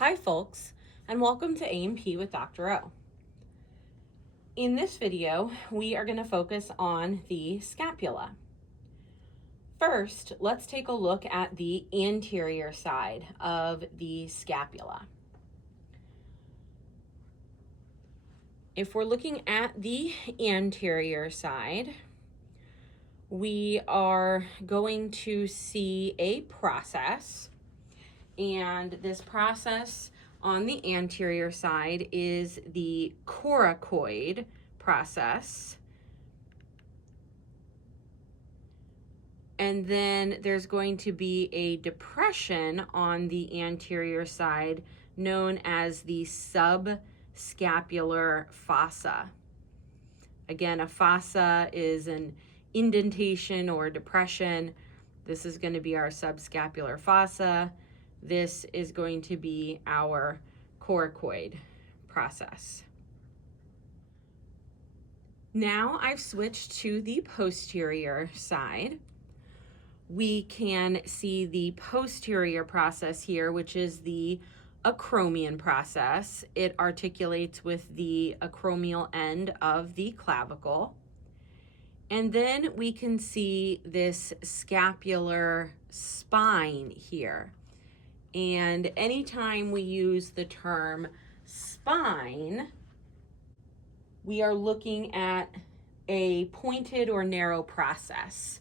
Hi folks, and welcome to A&P with Dr. O. In this video, we are going to focus on the scapula. First, let's take a look at the anterior side of the scapula. If we're looking at the anterior side, we are going to see a process, and this process on the anterior side is the coracoid process. And then there's going to be a depression on the anterior side known as the subscapular fossa. Again, a fossa is an indentation or depression. This is going to be our subscapular fossa. This is going to be our coracoid process. Now I've switched to the posterior side. We can see the posterior process here, which is the acromion process. It articulates with the acromial end of the clavicle. And then we can see this scapular spine here. And anytime we use the term spine, we are looking at a pointed or narrow process.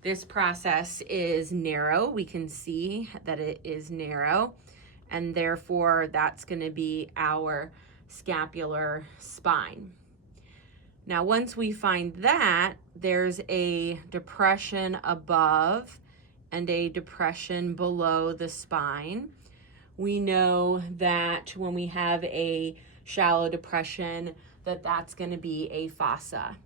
This process is narrow. We can see that it is narrow, and therefore that's going to be our scapular spine. Now, once we find that, there's a depression above and a depression below the spine. We know that when we have a shallow depression, that's going to be a fossa.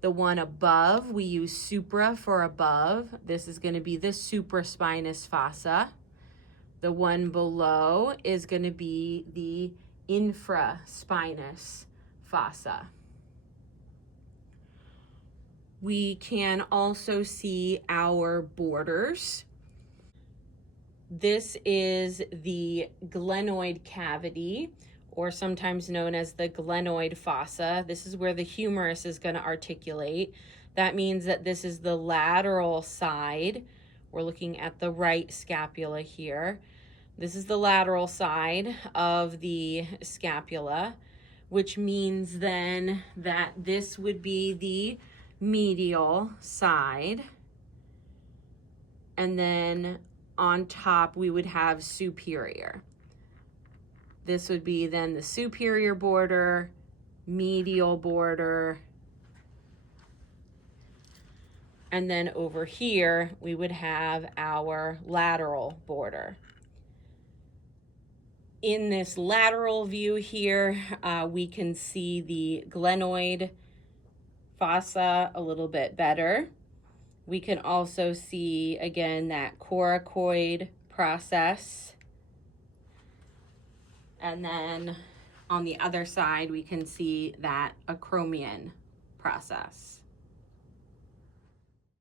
The one above, we use supra for above. This is going to be the supraspinous fossa. The one below is going to be the infraspinous fossa. We can also see our borders. This is the glenoid cavity, or sometimes known as the glenoid fossa. This is where the humerus is going to articulate. That means that this is the lateral side. We're looking at the right scapula here. This is the lateral side of the scapula, which means then that this would be the medial side, and then on top we would have superior. This would be then the superior border, medial border, and then over here we would have our lateral border. In this lateral view here, we can see the glenoid fossa a little bit better. We can also see, again, that coracoid process. And then on the other side, we can see that acromion process.